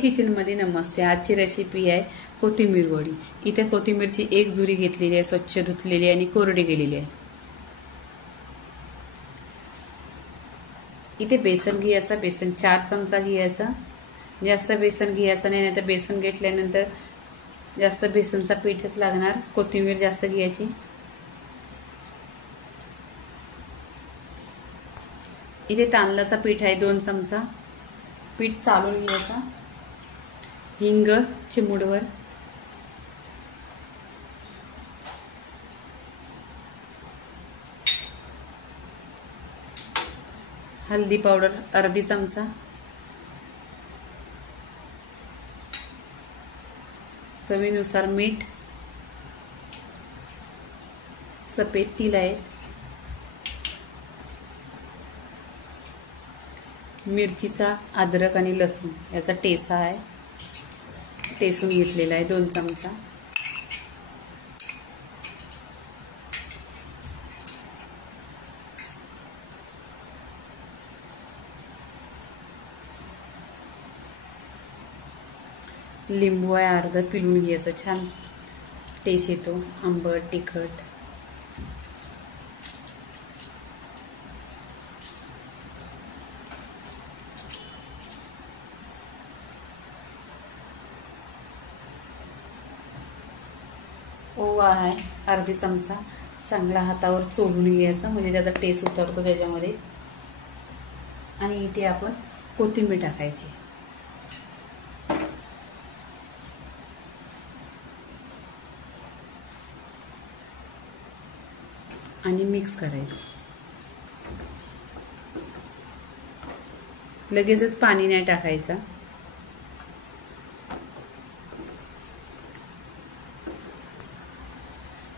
Kitchen मध्ये नमस्ते। आजची recipe आहे कोथिंबीर वडी। इथे कोथिंबीरची एक जुरी घेतलेली आहे, स्वच्छ धुतलेली आणि कोरडी केलेली आहे। इथे बेसन घ्यायचा, बेसन 4 चमचा घ्यायचा। जास्त बेसन घ्यायचं नाही, नाहीतर बेसन घेतल्यानंतर जास्त बेसनचा पीठच लागणार। कोथिंबीर जास्त घ्यायची। इथे तांदळाचा पीठ आहे 2 चमचा। पीठ चालून घ्यायचा। हिंग चिमूटभर, हल्दी पावडर अर्धी चमचा, चवीनुसार मीठ, सफेद तिल आहे, मिरचीचा, अद्रक आणि लसूण याचा ठेचा आहे, ठेचून घेतलेला आहे 2 चमचा। लिंबू आहे अर्ध, पिळून घ्यायचं, छान टेस्ट येतो, आंबट तिखट। ओवा आहे अर्धी चमचा, चांगला हातावर चोळून घ्यायचा म्हणजे त्याचा टेस्ट उतरतो त्याच्यामध्ये। आणि इथे आपण कोथिंबीर टाकायची आणि मिक्स करायचं। लगेचच पाणी नाही टाकायचं।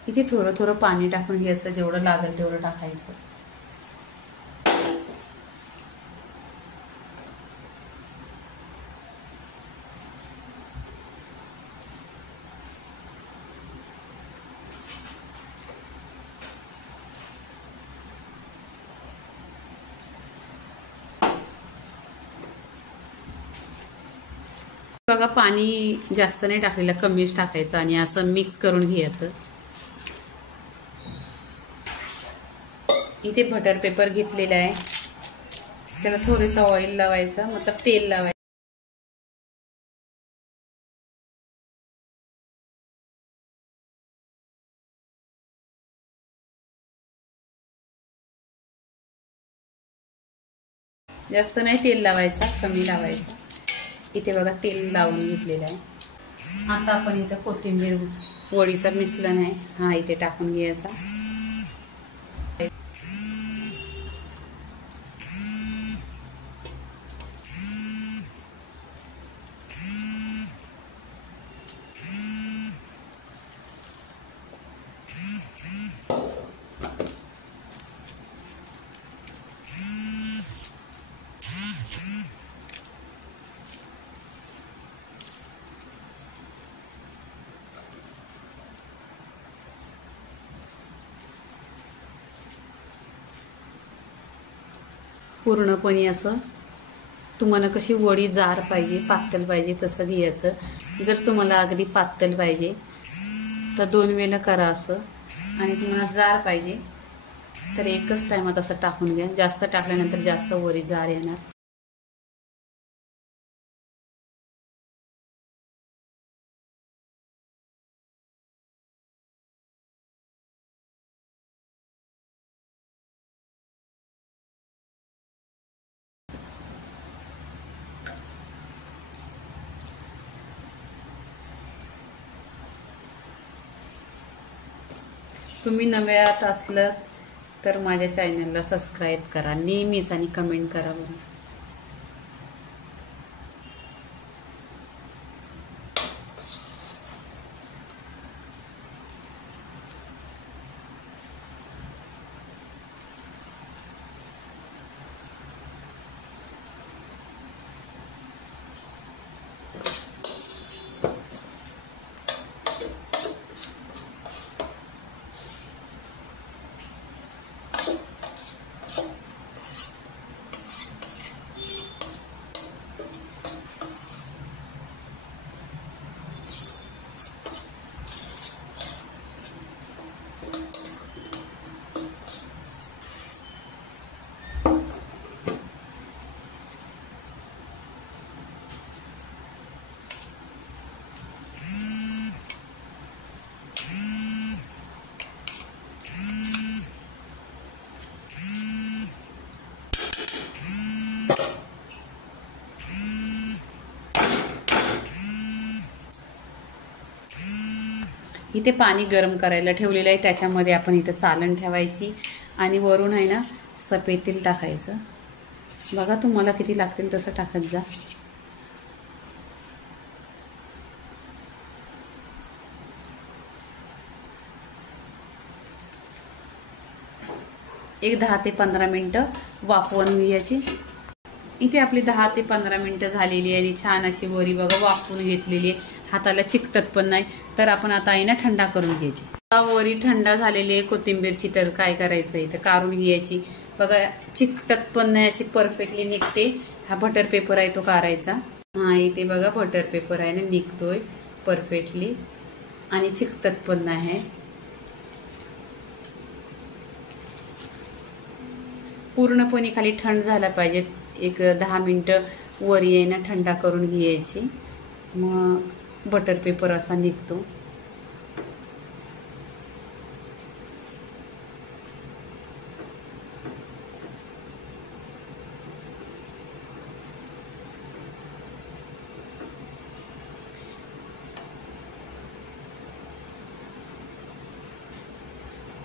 इथे थोडं थोडं पाणी टाकून घ्यायचं, जेवढं लागेल तेवढं टाकायचं। बघा पाणी जास्त नाही टाकलेलं, कमीच टाकायचं आणि असं मिक्स करून घ्यायचं। इथे बटर पेपर घेतलेला आहे, त्याला थोडंसं ऑइल लावायचं, मतलब तेल लावायचं। जास्त नाही तेल लावायचं, कमी लावायचं। इथे बघा तेल लावून घेतलेलं आहे। आता आपण इथे कोथिंबीर वडीचं मिश्रण आहे, हा इथे टाकून घ्यायचा। पूर्णपणे असं तुम्हाला कशी वडी जाड पाहिजे, पातळ पाहिजे तसं घ्यायचं। जर तुम्हाला अगदी पातळ पाहिजे तर 2 वेळा करा असं, आणि तुम्हाला जाड पाहिजे तर एकच टायमात असं टाकून घ्या। जास्त टाकल्यानंतर जास्त वडी जाड येणार। तुम्ही नव्यात असलं तर माझ्या चॅनलला सबस्क्राईब करा नेहमीच आणि कमेंट करा बरं। इथे पाणी गरम करायला ठेवलेलं आहे, त्याच्यामध्ये आपण इथं चालण ठेवायची आणि वरून आहे ना सफेद तेल टाकायचं. बघा तुम्हाला किती लागतील तसं टाकत जा. एक 10 ते 15 मिनिटं वाफवून घ्यायची. इथे आपली 10 ते 15 मिनिटं झालेली आहे आणि छान अशी वरी बघा वाफवून घेतलेली आहे. हाताला चिकटत पण नाही. तर आपण आता आहे ना थंडा करून घ्यायची. वरी थंडा झालेली आहे. कोथिंबीरची तर काय करायचं इथं काढून घ्यायची. बघा चिकटत पण नाही, अशी परफेक्टली निघते. हा बटर पेपर आहे तो काढायचा. हा इथे बघा बटर पेपर आहे ना निघतोय परफेक्टली आणि चिकटत पण नाही. पूर्णपणे खाली थंड झाला पाहिजे. एक 10 मिनिटं वरी आहे ना थंडा करून घ्यायची. मग बटर पेपर असा निघतो.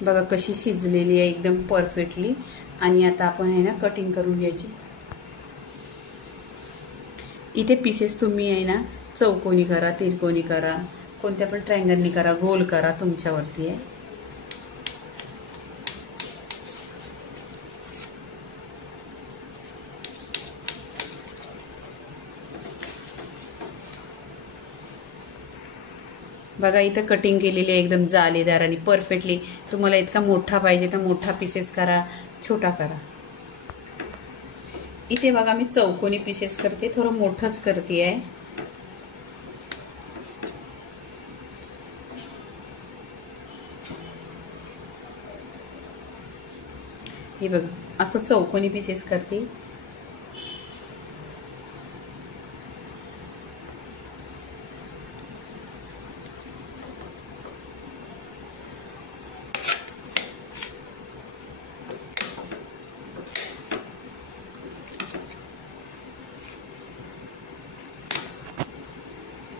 बघा कशी शिजलेली आहे एकदम परफेक्टली. आणि आता आपण आहे ना कटिंग करून घ्यायची. इथे पीसेस तुम्ही आहे ना चौकोनी करा, तिरकोनी करा, कोणत्या पण ट्रायंगलनी करा, गोल करा, तुमच्यावरती आहे. बघा इथं कटिंग केलेली आहे एकदम जालीदार आणि परफेक्टली. तुम्हाला इतका मोठा पाहिजे तर मोठा पीसेस करा, छोटा करा. इथे बघा मी चौकोनी पीसेस करते, थोडं मोठंच करते आहे. हे बघा असं चौकोनी पीसेस करते.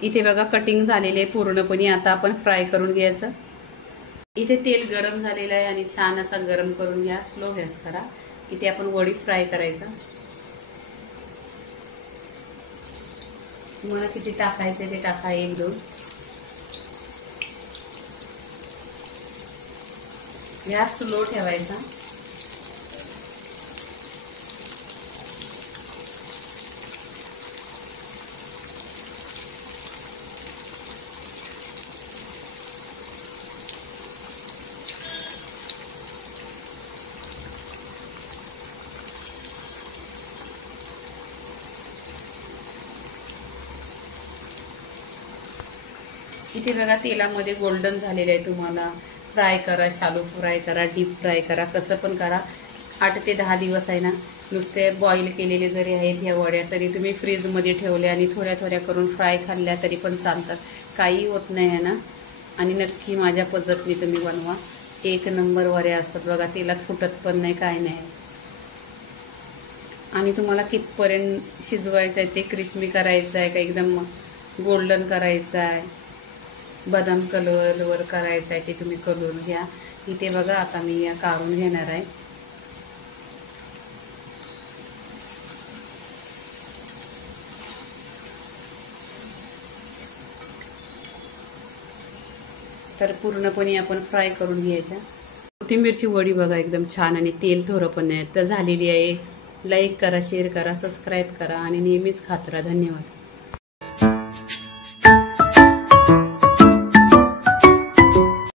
इथे बघा कटिंग झालेले आहे पूर्णपणे. आता आपण फ्राय करून घ्यायचं. इथे तेल गरम झालेलं आहे आणि छान असा गरम करून घ्या. स्लो गॅस करा. इथे आपण वडी फ्राय करायचं. तुम्हाला किती टाकायचे ते टाका, 1-2. गॅस स्लो ठेवायचा. इथे बघा तेलामध्ये गोल्डन झालेले आहे. तुम्हाला फ्राय करा, शालो फ्राय करा, डीप फ्राय करा, कसं पण करा. 8 ते 10 दिवस आहे ना नुसते बॉईल केलेले जरी आहेत ह्या वड्या, तरी तुम्ही फ्रीजमध्ये ठेवल्या आणि थोड्या थोड्या करून फ्राय खाल्ल्या तरी पण चालतात. काही होत नाही आहे ना. आणि नक्की माझ्या पद्धतीने तुम्ही बनवा. 1 नंबर वड्या असतात बघा. तेलात फुटत पण नाही, काय नाही. आणि तुम्हाला कितपर्यंत शिजवायचं आहे ते, क्रिस्पी करायचं आहे का एकदम गोल्डन करायचं आहे, बदाम कलरवर करायचं आहे ते तुम्ही करून घ्या. इथे बघा आता मी या काढून घेणार आहे. तर पूर्णपणे आपण फ्राय करून घ्यायच्या. कोथिंबीरची वडी बघा एकदम छान आणि तेल थोडं पण नाही तर झालेली आहे. लाईक करा, शेअर करा, सबस्क्राईब करा आणि नेहमीच खात राहा. धन्यवाद.